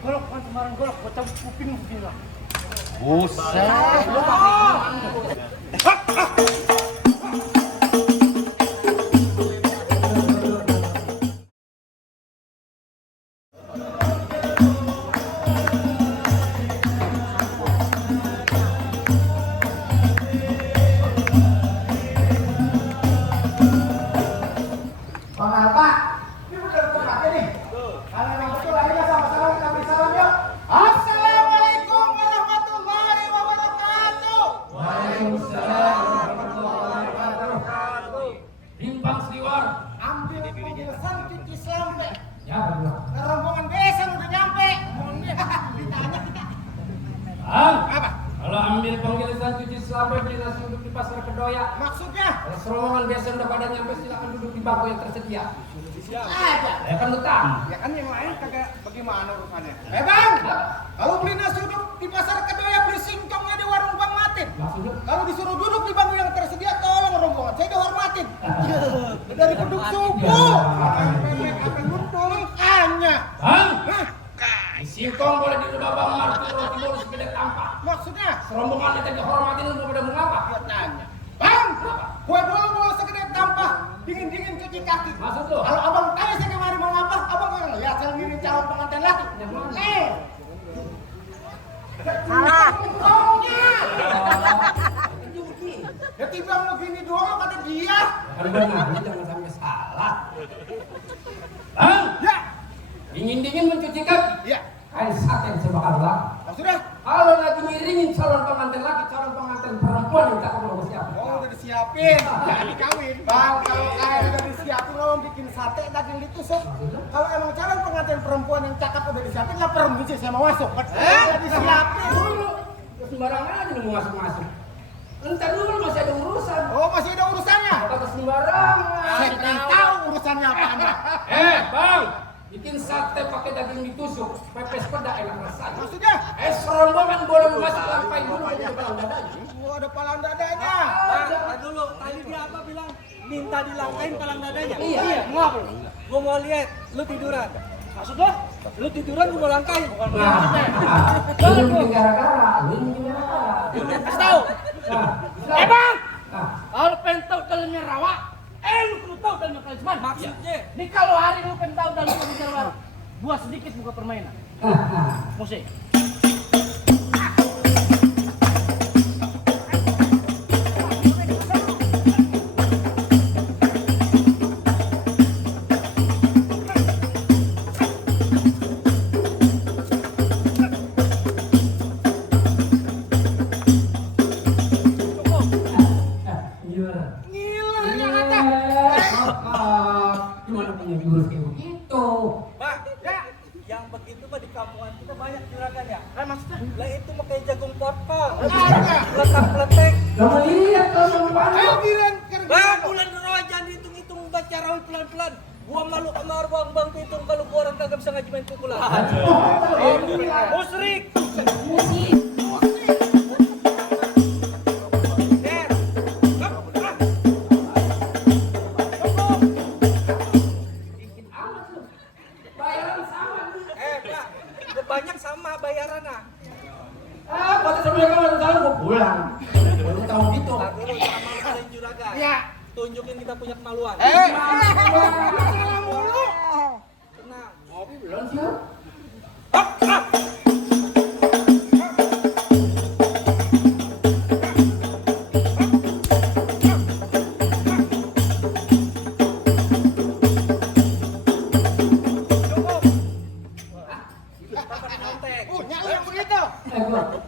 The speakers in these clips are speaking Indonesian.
golok kan sembarang golok, gua cabut kuping begini lah. Buset. Rombongan biasa udah pada nyampe, silakan duduk di bangku yang tersedia. Ada. Ya kan utang. Ya kan yang lain kagak bagaimana urusannya. Bang, kalau beli nasi uduk di pasar Kedoya beli singkongnya di warung Bang Matin. Kalau disuruh duduk di bangku yang tersedia tolong rombongan, saya dihormatin. Dari penduduk subuh. Apa betul hanya. Bang, singkong boleh di rumah Bang Martin, roti boleh segede tampak. Maksudnya? Serombongan kita dihormatin lu pada mengapa? Ya tanya. Bang, kue bola segede tampah, dingin-dingin cuci kaki. Maksud lu? Kalau abang tanya saya kemari mau ngapa, abang kan lihat saya ngirim calon pengantin laki. Nih. Salah. Ya timbang begini dulu kata dia. Kan benar, jangan sampai salah. Bang, Ya. dingin-dingin mencuci kaki. Ya. Kain sate yang sebakar lah. Maksudnya? Kalau lagi ngiringin calon pengantin laki, calon pengantin perempuan yang tak mau siapa? Oh, udah disiapin. Jadi kawin. Bang, kalau kalian udah disiapin lo bikin sate daging ditusuk. Kalau emang calon pengantin perempuan yang cakep udah disiapin, nggak perlu sih saya mau masuk. Udah disiapin Dulu, sembarangan aja mau masuk-masuk. Entar dulu masih ada urusan. Oh, masih ada urusannya. Kata sembarangan. Saya pengen tahu urusannya apaan. Bang, bikin sate pakai daging ditusuk, pepes peda enak rasanya. Maksudnya? Serombongan boleh masuk lantai dulu ada palang dadanya. Oh, ada palang dadanya. Nah, dulu tadi dia apa bilang minta dilangkain palang dadanya. Iya. Ngapa lu? Gua mau lihat lu tiduran. Maksud lo? Lu tiduran gua mau langkain. Bukan maksudnya. Lu bikin gara-gara, lu bikin gara-gara. Kasih tahu. Bang! Kalau pengen tahu dalamnya rawa, lu perlu tahu dalamnya kalisman. Maksudnya? Nih kalau hari lu pengen tahu dalamnya bicara buah sedikit buka permainan. Musik. Gimana punya jurus kayak begitu? Pak, ya. Yang begitu mah di kampungan kita banyak juragan ya. Maksudnya? Lah itu pakai jagung potong. Ada. Letak-letek. Kamu lihat kalau mana? Ayo giran. Bang, bulan roh jangan dihitung-hitung baca rawi pelan-pelan. Gua malu sama bang hitung kalau gua orang kagak bisa ngaji main pukulan. Musrik. Banyak sama bayaran ah. Kata sebelumnya kalau tahu gua pulang. Baru tahu gitu. Dulu jangan malu juragan. Ya. Tunjukin kita punya kemaluan. Salah mulu. Tenang. Ngopi belum sih?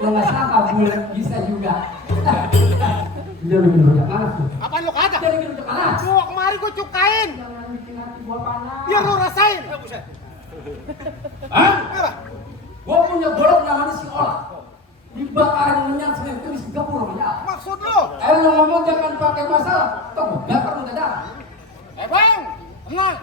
Gua nggak sangka bulan bisa juga. Dia bikin rujak panas. Apaan lu kagak? Dia bikin rujak panas. Gua kemari gua cukain. Jangan bikin hati gua panas. Biar lu rasain. Hah? Apa? Gua punya golok namanya si Olah. Dibakaran minyak semen itu di Singapura ya. Maksud lu? Lu ngomong jangan pakai masalah. Toh bakar lu dadah. Bang, tenang.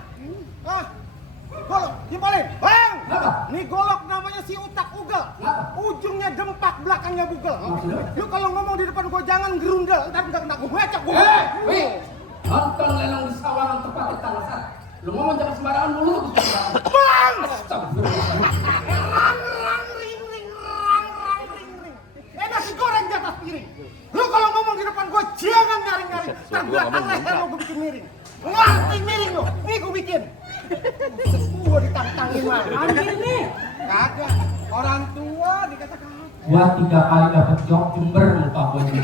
Golok, jimbalin. Bang! Kenapa? Nih golok namanya si utak ugel. Kenapa? Ujungnya dempak, belakangnya bugel. Maksudnya? Lu kalau ngomong di depan gua jangan gerundel. Ntar nggak kena gua becek gua. Wih, nonton lelang di sawangan tempat di tanah sana. Lu ngomong jangan sembarangan dulu. Bang! Astagfirullah. Ini. Kagak. Orang tua dikatakan. Gua 3 kali dapat job Jember muka gua ini.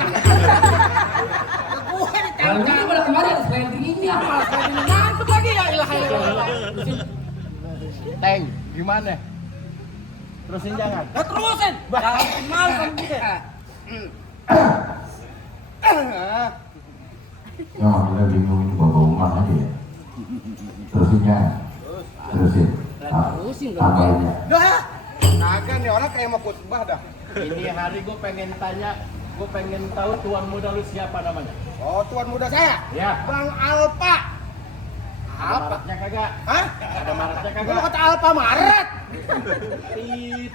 Gue Kalau ini pada kemarin ada sliding ini apa? Sliding nangkep lagi ya ilah ilah. Teng, gimana? Terusin jangan. Nah, terusin. Jangan mal kamu gitu. Ya, kita bingung itu bawa rumah aja ya. Terusin ya. Terusin. Tambahinnya. Dah. Kagak nih orang kayak mau khutbah dah. Ini hari gue pengen tanya, gue pengen tahu tuan muda lu siapa namanya? Oh, tuan muda saya. Ya. Bang Alpa. Ada maretnya kagak? Hah? Ada maretnya Gue kagak? kata Alpa Maret. Tit.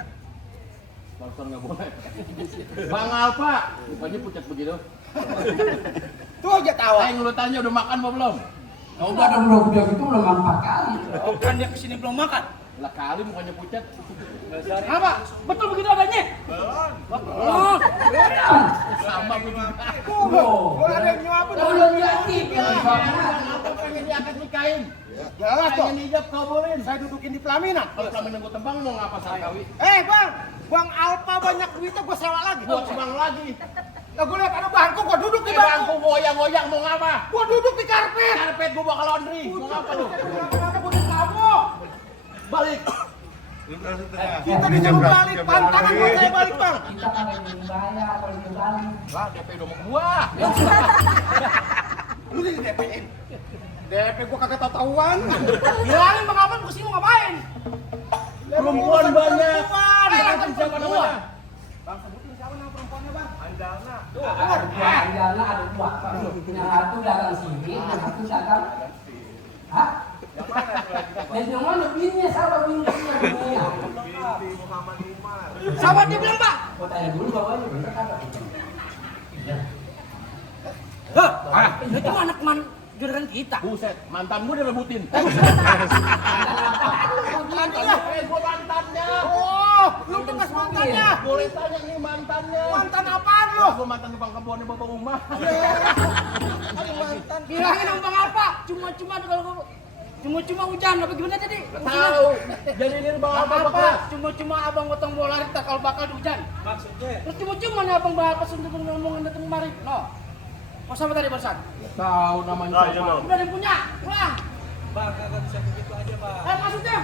Sponsor nggak boleh. Bang Alpa, mukanya pucat begitu. Tuh aja tawa. Teng, lu tanya udah makan apa belum? Kau udah belum udah gitu belum 4 kali. Oh, kan dia kesini belum makan. Lah kali mukanya pucat. Apa? Betul begitu adanya? Oh, Sama begitu. Gue ada yang nyuapin. kau belum yakin. Bang Alpa pengen diangkat nikahin. Jelas toh. Pengen ijab kabulin. Saya dudukin di pelaminan. Kalau pelaminan gue tembang mau ngapa sakawi? Bang Alpa banyak duitnya gue sewa lagi. Gua tembang lagi. Nah, gue lihat ada bangku, gue duduk di Bangku bangku. goyang-goyang mau ngapa? Gue duduk di karpet. Karpet gua bakal laundry. Mau ngapa lu? Kenapa gue di kamu? Balik. Kita disuruh balik, pantangan buat saya balik bang. Kita kan yang bayar kalau itu balik. Lah DP udah mau ke gua. Lu di DP-in. DP gue kagak tahu-tahuan. Bilangin Bang Aman kesini mau ngapain? Perempuan banyak. Sebutin Siapa namanya? Bang, sebutin siapa nama perempuannya bang? Andalna. Ada dua. Yang satu dagang sini, yang satu dagang. Hah? Dan yang mana bininya sama bininya? Sahabat dia bilang, Pak. Kau tanya dulu bawahnya bener kagak? Hah? Itu anak juragan kita. Buset, mantan gua direbutin. Mantannya. Gua mantannya. Oh, lu bekas mantannya. Boleh tanya nih mantannya. Mantan apaan lu? Gua mantan tukang kebunnya bapak rumah. Ada mantan. Bilangin sama Bang apa? Cuma-cuma kalau cuma-cuma hujan apa gimana jadi? Tahu. Jadi ini bang apa? Cuma-cuma abang gotong bola kita kalau bakal hujan. Maksudnya? Terus cuma-cuma nih abang bakal untuk ngomongin datang kemari. No. Kau sama tadi barusan? Tahu namanya siapa? Udah ada yang punya. Pulang. Bang, kagak bisa begitu aja, Bang. Maksudnya?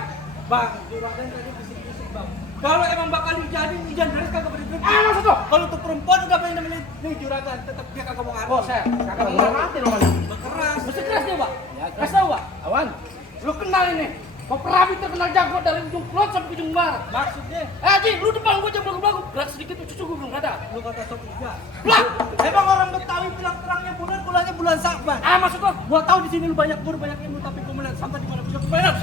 Bang, juragan tadi bisik-bisik, Bang. Kalau emang bakal hujan beres kagak berhenti. Maksud lo? Kalau untuk perempuan udah pengen nemenin nih juragan, tetap dia kagak mau ngaku. Bos, kagak mau mati namanya. Berkeras. Mesti keras dia, Pak. Keras tahu, Pak? Awan. Lu kenal ini. Kau perabi terkenal jago dari ujung kulon sampai ujung barat. Maksudnya, Ji, lu depan gua jam belagu-belagu. Gerak sedikit tuh cucu gua belum ada. lu kata sok hujan. Lah, Emang orang Betawi bilang terangnya bulannya bulan Saban. maksud lo? Gua tahu di sini lu banyak guru, banyak ilmu, tapi gua melihat sampai di mana punya permainan.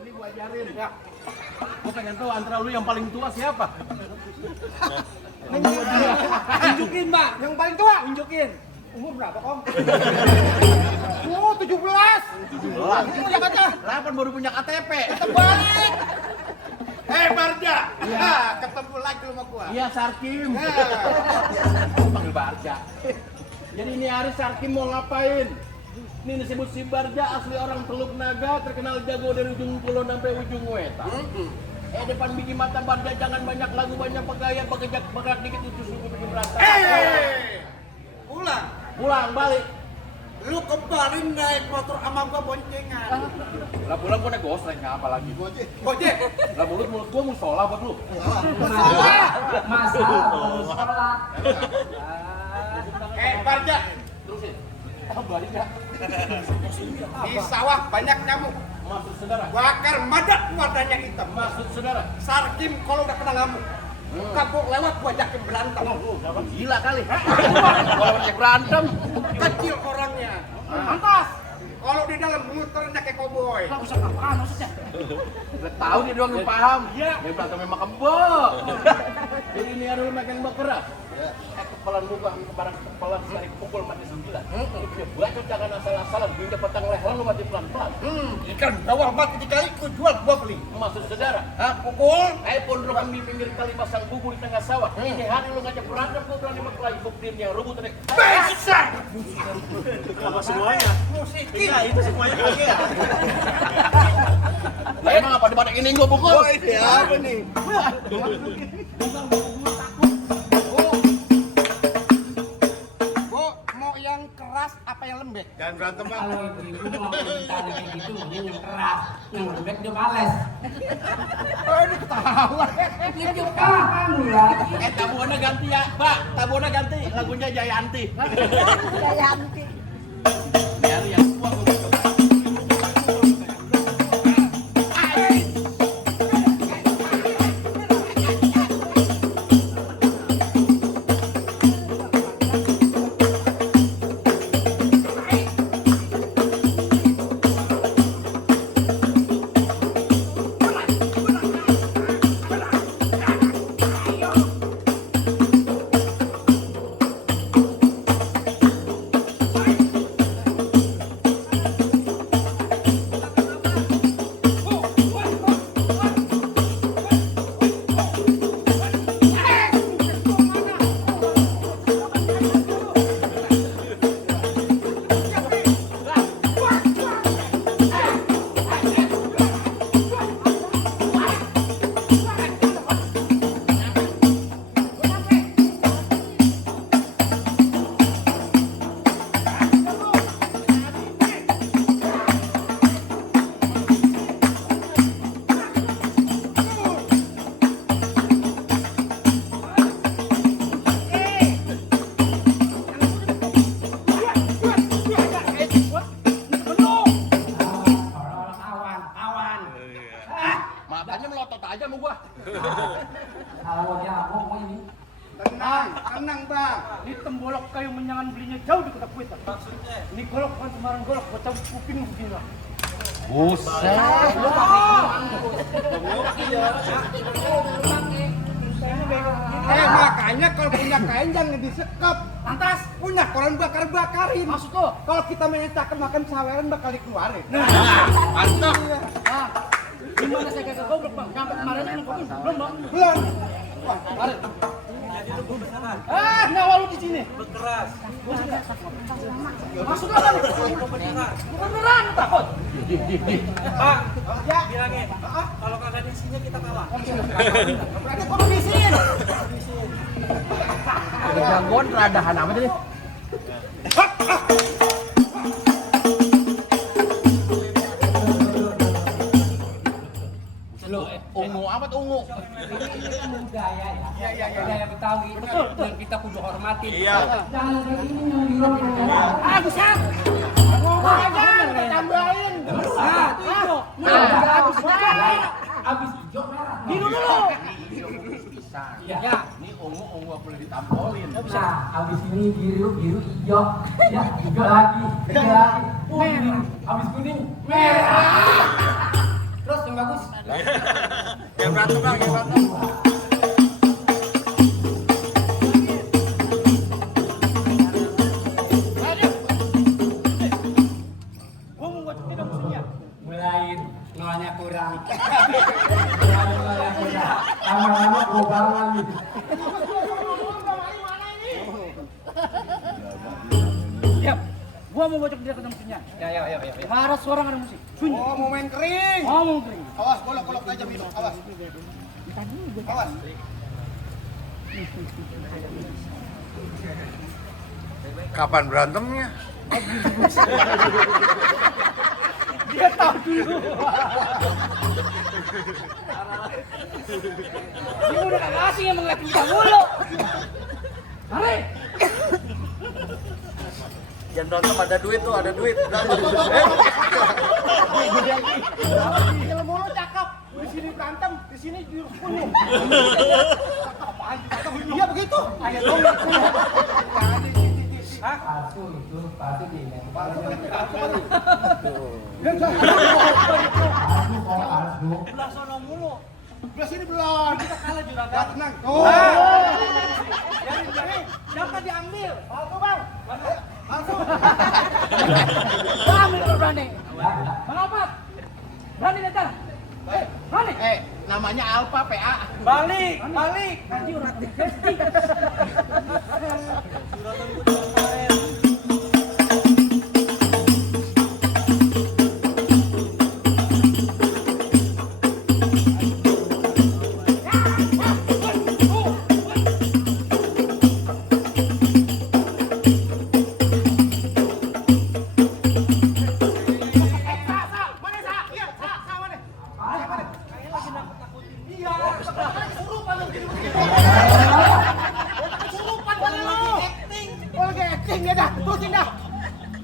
Ini gua ajarin. Ya. Gua pengen tahu antara lu yang paling tua siapa? Tunjukin, Mbak. Yang paling tua. Tunjukin. Umur berapa Kom? Oh 17. 17. Itu punya kata. Kapan baru punya KTP? Terbalik. Barja. Ya, ketemu lagi sama gua. Iya Sarkim. Ya. Gua panggil Barja. Jadi ini hari Sarkim mau ngapain? Ini disebut si Barja, asli orang Teluk Naga, terkenal jago dari ujung kulon sampai ujung wetan. Depan biji mata Barja, jangan banyak lagu, banyak pegaya, bergerak dikit itu suku bikin berantakan. Pulang, balik. Lu kemarin naik motor sama gua boncengan. Lah pulang gua naik gosreng, apa lagi? Gojek. Lah mulut gua musola buat lu. Masalah belum sholat. Barja. Terusin. Balik ya. Di sawah banyak nyamuk. Maksud saudara. Bakar madak warnanya hitam. Maksud saudara. Sarkim kalau udah kena ngamuk. Kapok lewat gua ajakin berantem. Gila kali. Kalau ngajak berantem. Kecil orangnya. Mantas. Kalau di dalam muternya kayak koboi. Lah usah apaan maksudnya? Udah tahu dia doang yang paham. Iya. Dia berantem sama kebo. Jadi ini harus makin berkeras. Kepala muka barang kepala sekali pukul mati 9. Dia bacot jangan asal-asalan, pindah petang leher lu mati pelan-pelan. Ikan bawal mati dikali ku jual gua beli. Maksud saudara, Pukul. pondok kami pinggir kali pasang bubu di tengah sawah. Ini hari lu ngajak berantem gua berani berkelahi buktiin yang rubut tadi. Bisa. Apa semuanya? Iya, itu semuanya kagak. Lah emang apa debat ini gua pukul? Ini apa nih? Bu, mau yang keras apa yang lembek? Jangan berantem bang. Kalau ibu-ibu mau ditanya kayak gitu, maunya yang keras, yang lembek dia males. Oh ini ketawa. Dia juga kalah lagi. Tabuana ganti ya, Pak. Tabuana ganti. Lagunya Jayanti. Jayanti. Biar yang tua gua coba. Matanya melotot aja sama gua. Kalau dia mau ini. Tenang bang. Ini tembolok kayu menyangan belinya jauh di kota Kuita. Maksudnya? Ini golok kan sembarang golok, buat cabut kuping begini lah. Buset. Makanya kalau punya kain jangan disekap. Lantas, Punya koran bakar-bakarin. maksud lo? Kalau kita menyetakkan makan saweran bakal dikeluarin. Mantap. Ah, gimana saya kagak goblok bang? Sampai kemarin yang kopi belum bang? Belum. Wah, kemarin. Nyawa lu di sini. Berkeras. Maksud lo apa nih? Beneran takut. Pak, bilangin. Kalau kagak diisinya kita kalah. Berarti kudu disin. Ada gangguan radahan amat ini. Lo ungu amat ungu. Ini kan budaya ya. Budaya Betawi yang kita kudu hormati. Iya. Jangan kayak gini yang diurut. Bisa. Ngomong aja, tambahin. Abis hijau merah. Minum dulu. Ya. Ini ungu boleh ditampolin. Nah, abis ini biru hijau. Ya, hijau lagi. Merah. Abis kuning merah. Terus yang bagus. Kayak berantem bang, kayak berantem. Gua mau ngocok tidak musuhnya. Mulai nolnya kurang. Nolnya kurang. Lama-lama global lagi. Siap. Gua mau ngocok dia ke musuhnya. Ya. Harus seorang ada musik. Sunyi. Oh mau main kering. Ngomong kering. Awas, golok aja minum. Awas. Awas. Kapan berantemnya? Dia tahu dulu. Dia udah kagak asing yang ngeliatin kita mulu. Mari. Jangan berantem, ada duit tuh, ada duit. Kalau mulu cakep. Di sini berantem, di sini jurus kuning. Apaan? Iya begitu. Ayo dong. Palsu itu, palsu di palsu. Dia Palsu kok palsu. Belah sono mulu. Belah sini belum. Kita kalah Ya juragan. tenang. Biarin. Jangan diambil. Palsu bang. Palsu. Bang, ambil kalau berani. Bang Alpat. Berani datang. Berani. Namanya Alfa PA. Balik. Nanti urat gestik. Juragan gue cuma keren.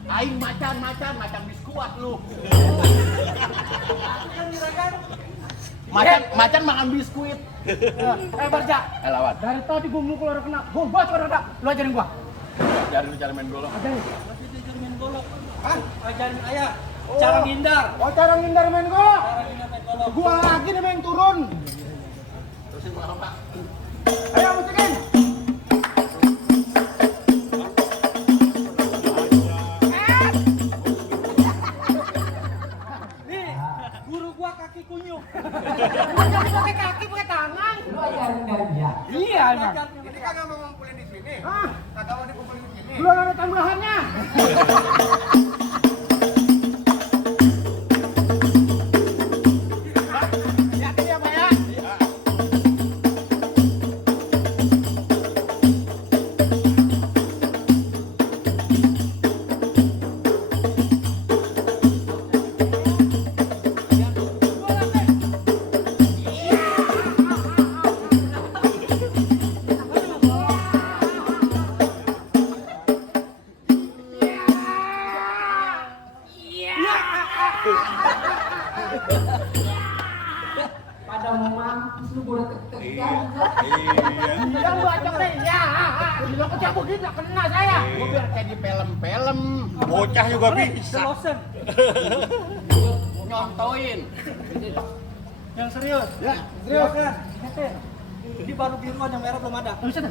Aing macan biskuat lu. Macan makan biskuit. Barja. Lawan. Dari tadi gua mukul orang kena. Gua bocor ada. Lu ajarin gua. Ajarin lu cara main golok. Ajarin. Masih diajar main golok. Ajarin ayah. Cara ngindar. Oh cara ngindar main golok. Cara ngindar main golok. Gua lagi nih main turun. Terusin makan Pak. Ayo musikin. Nih, guru gua kaki kunyuk. Jangan pakai kaki, pakai tangan. Lu ajarin dari dia. Iya, emang. Ini kagak mau ngumpulin di sini. Kagak mau dikumpulin di sini. Belum ada tambahannya. Yakin ya Pak ya? Pada mau mampus lu boleh ketekan. Yang bacok deh. Ya. Lo kecabut gitu kena saya. Gua biar kayak di film-film. Bocah juga bisa. Selosen. Nyontoin. Yang serius. Ya, serius. Silakan. Ini baru biruan yang merah belum ada. Bisa dah.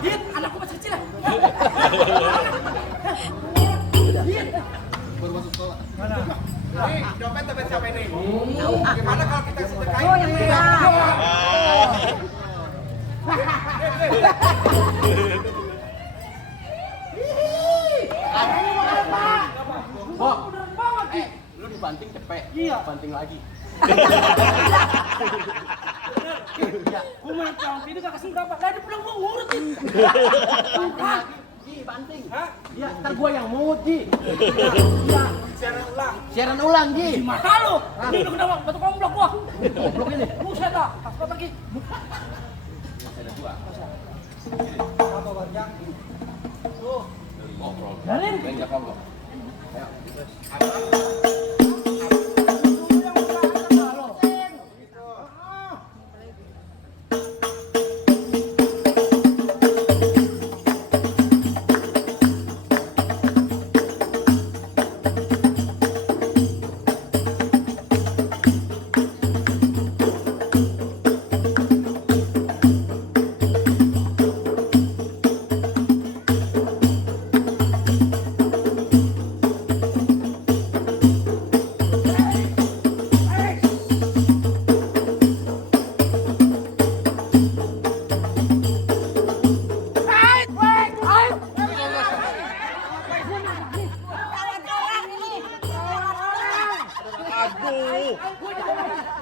Dit, anakku masih kecil. Nih, dompet siapa ini? Gimana kalau kita sedekahin? Oh yang merah. Bok, lu dibanting cepet. Iya. Banting lagi. Gua main calon itu gak kasih berapa. Lah dia pulang gua ngurutin. Ji, banting. Hah? Iya, ntar gua yang mungut, Ji. Iya. Siaran ulang, Ji. Di mata lu. Ini lu kena batu komplok gua. Goblok ini. Buset dah. Pas lagi. Ada dua. Apa banyak? Tuh. Ngobrol. Jalin. Banyak ngobrol.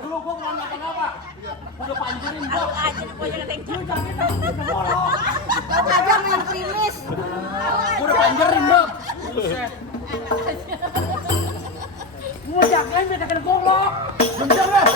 Dulu gua mau apa-apa. Udah panjerin gua. Aja nih pokoknya keteng. Tahu Aja main krimis. Gua udah panjerin, Bob. Buset. Mau jagain biar kena golok. Bentar lah.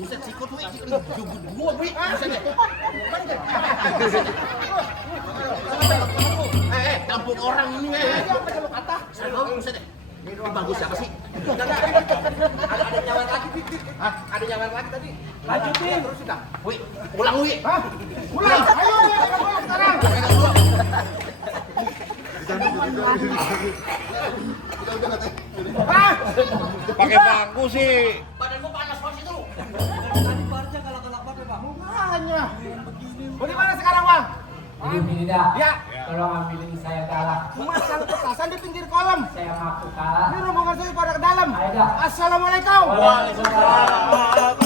Buset sikut wi, jubut gua wi. Kampung orang ini buset deh. Ini bagus siapa sih? Ada nyawer lagi, Hah? Ada nyawer lagi tadi. Lanjutin. Terus sudah. Wi, pulang wi. Hah? Pulang. Ayo, pulang sekarang. Hah? Pakai bangku sih. Badan gua panas banget itu. Tadi Barja galak-galak banget bang. Hanya. Bagaimana sekarang, Bang? Ini dah. Ya. Tolong ambilin saya kalah. Memasang petasan di pinggir kolam. Saya ngaku kalah. Ini rombongan saya pada ke dalam. Ayo dah. Assalamualaikum. Waalaikumsalam.